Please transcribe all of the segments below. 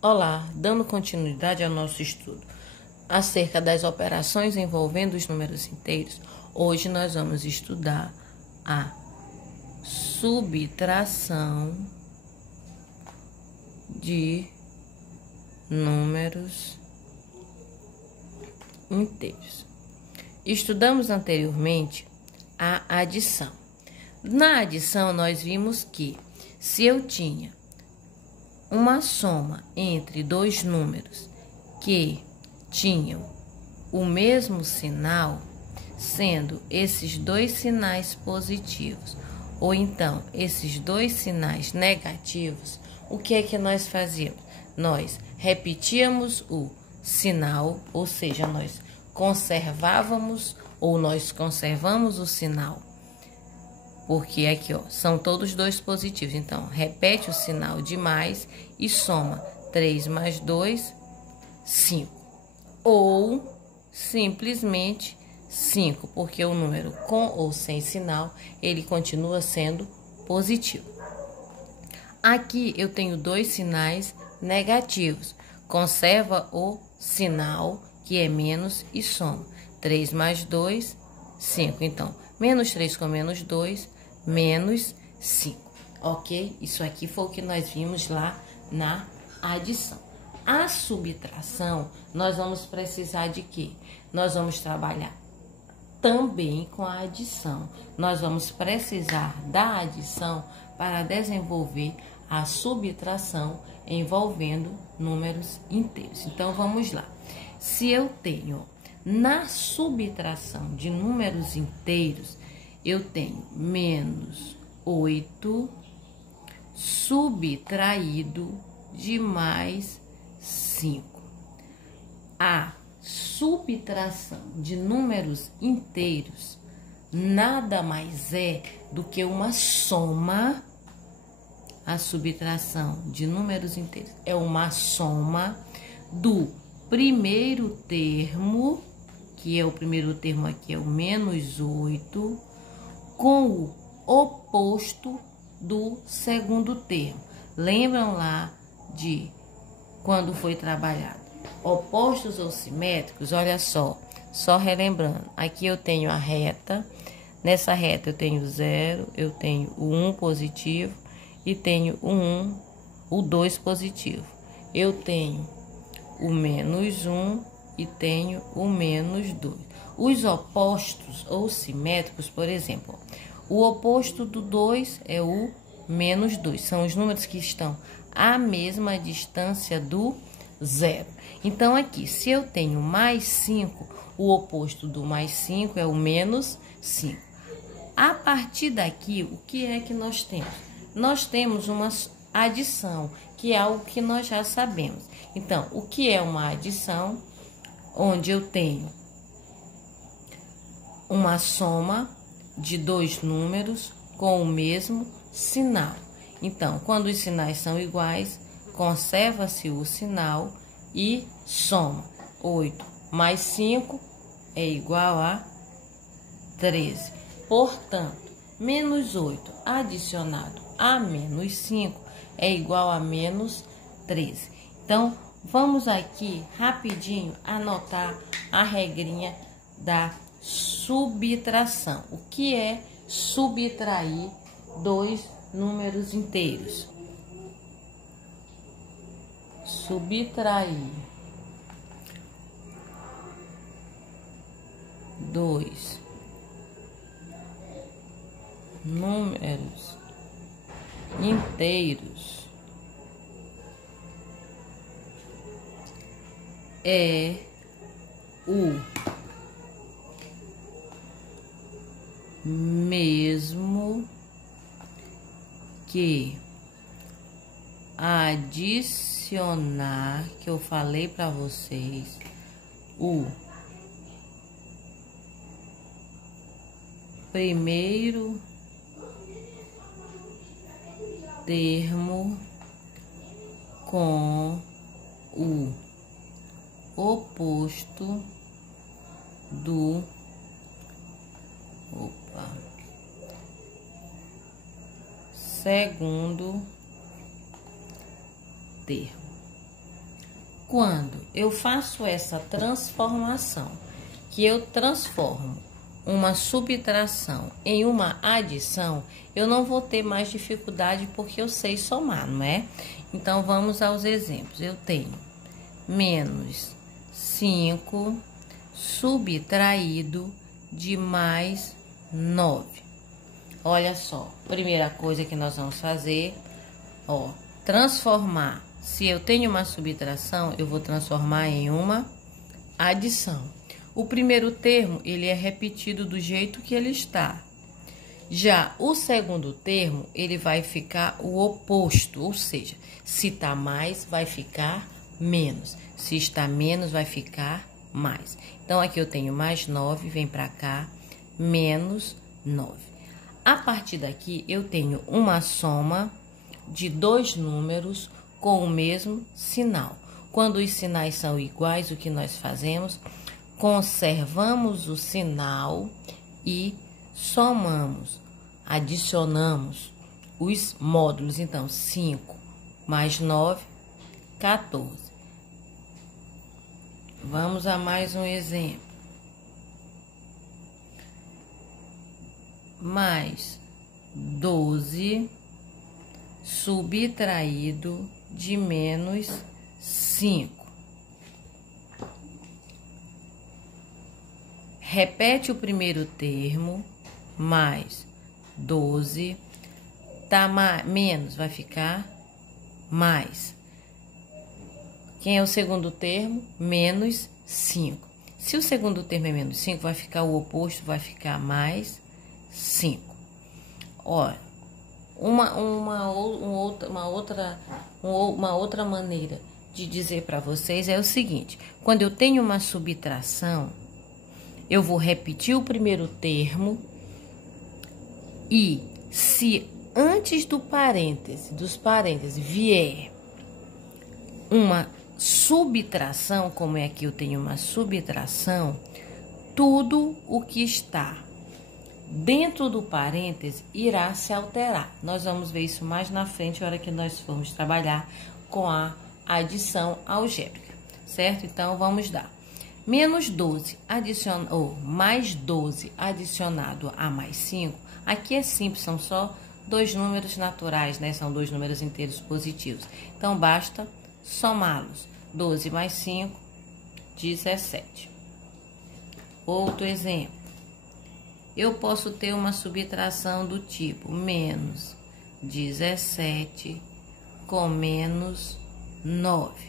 Olá, dando continuidade ao nosso estudo acerca das operações envolvendo os números inteiros, hoje nós vamos estudar a subtração de números inteiros. Estudamos anteriormente a adição. Na adição, nós vimos que se eu tinha uma soma entre dois números que tinham o mesmo sinal, sendo esses dois sinais positivos, ou então esses dois sinais negativos, o que é que nós fazíamos? Nós repetíamos o sinal, ou seja, nós conservávamos ou nós conservamos o sinal. Porque aqui, ó, são todos dois positivos. Então, repete o sinal de mais e soma 3 mais 2, 5. Ou simplesmente 5, porque o número com ou sem sinal, ele continua sendo positivo. Aqui eu tenho dois sinais negativos. Conserva o sinal, que é menos, e soma. 3 mais 2, 5. Então, menos 3 com menos 2, menos 5, ok? Isso aqui foi o que nós vimos lá na adição. A subtração, nós vamos precisar de quê? Nós vamos trabalhar também com a adição. Nós vamos precisar da adição para desenvolver a subtração envolvendo números inteiros. Então, vamos lá. Se eu tenho na subtração de números inteiros, eu tenho menos 8 subtraído de mais 5. A subtração de números inteiros nada mais é do que uma soma. A subtração de números inteiros é uma soma do primeiro termo, que é o primeiro termo aqui, é o menos 8, com o oposto do segundo termo. Lembram lá de quando foi trabalhado opostos ou simétricos? Olha só relembrando. Aqui eu tenho a reta. Nessa reta eu tenho 0, eu tenho o 1 positivo e tenho o 2 positivo. Eu tenho o menos 1 e tenho o menos 2. Os opostos ou simétricos, por exemplo, o oposto do 2 é o menos 2. São os números que estão à mesma distância do zero. Então, aqui, se eu tenho mais 5, o oposto do mais 5 é o menos 5. A partir daqui, o que é que nós temos? Nós temos uma adição, que é algo que nós já sabemos. Então, o que é uma adição? Onde eu tenho uma soma de dois números com o mesmo sinal. Então, quando os sinais são iguais, conserva-se o sinal e soma. 8 mais 5 é igual a 13. Portanto, menos 8 adicionado a menos 5 é igual a menos 13. Então, vamos aqui rapidinho anotar a regrinha da subtração. O que é subtrair dois números inteiros? Subtrair dois números inteiros é o mesmo que adicionar, que eu falei para vocês, o primeiro termo com o oposto do segundo termo. Quando eu faço essa transformação, que eu transformo uma subtração em uma adição, eu não vou ter mais dificuldade porque eu sei somar, não é? Então, vamos aos exemplos. Eu tenho menos 5 subtraído de mais 9. Olha só, primeira coisa que nós vamos fazer, ó, transformar. Se eu tenho uma subtração, eu vou transformar em uma adição. O primeiro termo, ele é repetido do jeito que ele está. Já o segundo termo, ele vai ficar o oposto, ou seja, se está mais, vai ficar menos. Se está menos, vai ficar mais. Então, aqui eu tenho mais 9, vem para cá, menos 9. A partir daqui, eu tenho uma soma de dois números com o mesmo sinal. Quando os sinais são iguais, o que nós fazemos? Conservamos o sinal e somamos, adicionamos os módulos. Então, 5 mais 9, 14. Vamos a mais um exemplo. Mais 12 subtraído de menos 5. Repete o primeiro termo, mais 12, tá menos, vai ficar mais. Quem é o segundo termo? Menos 5. Se o segundo termo é menos 5, vai ficar o oposto, vai ficar mais 5. Olha, uma outra maneira de dizer para vocês é o seguinte: quando eu tenho uma subtração, eu vou repetir o primeiro termo e se antes dos parênteses vier uma subtração, como é aqui eu tenho uma subtração, tudo o que está dentro do parêntese irá se alterar. Nós vamos ver isso mais na frente, na hora que nós formos trabalhar com a adição algébrica, certo? Então, vamos dar. Menos 12 mais 12 adicionado a mais 5. Aqui é simples, são só dois números naturais, né? São dois números inteiros positivos. Então, basta somá-los. 12 mais 5, 17. Outro exemplo. Eu posso ter uma subtração do tipo menos 17 com menos 9.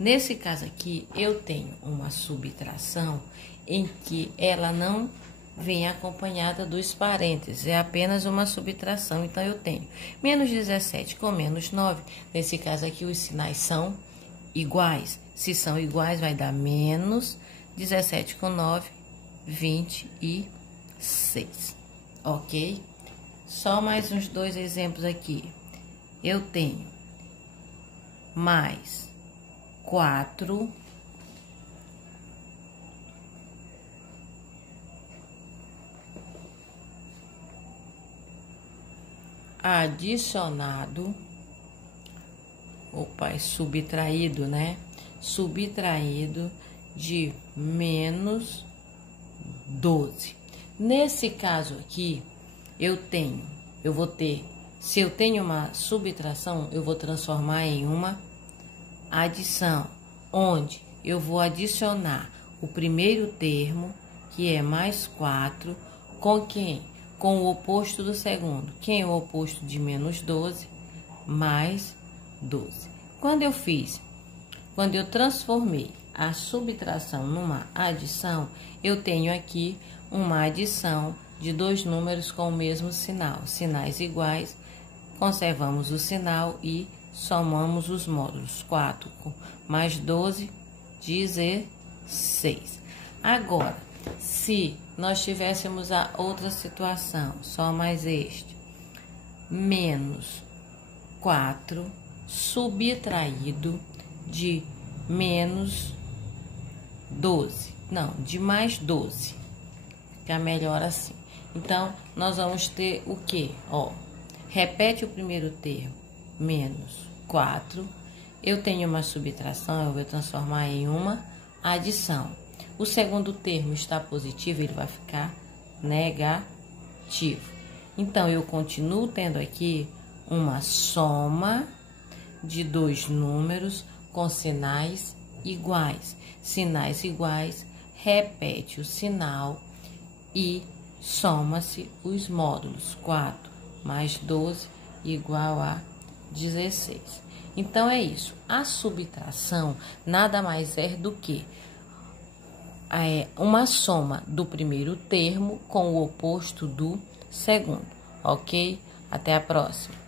Nesse caso aqui, eu tenho uma subtração em que ela não vem acompanhada dos parênteses, é apenas uma subtração. Então, eu tenho menos 17 com menos 9. Nesse caso aqui, os sinais são iguais. Se são iguais, vai dar menos 17 com 9, 26. Ok? Só mais uns dois exemplos aqui. Eu tenho mais 4 adicionado, subtraído, né? Subtraído de menos 12. Nesse caso aqui, eu vou ter, se eu tenho uma subtração, eu vou transformar em uma adição, onde eu vou adicionar o primeiro termo, que é mais 4, com quem? Com o oposto do segundo. Quem é o oposto de menos 12? Mais 12. Quando eu transformei a subtração numa adição, eu tenho aqui uma adição de dois números com o mesmo sinal. Sinais iguais, conservamos o sinal e somamos os módulos. 4 mais 12, 16. Agora, se nós tivéssemos a outra situação, só mais este, menos 4 subtraído de menos 12. Não, de mais 12. Fica melhor assim. Então, nós vamos ter o quê? Ó, repete o primeiro termo, menos 4, Eu tenho uma subtração, eu vou transformar em uma adição. O segundo termo está positivo, ele vai ficar negativo. Então, eu continuo tendo aqui uma soma de dois números com sinais iguais. Sinais iguais, repete o sinal e soma-se os módulos. 4 mais 12 igual a 16. Então, é isso. A subtração nada mais é do que uma soma do primeiro termo com o oposto do segundo, ok? Até a próxima.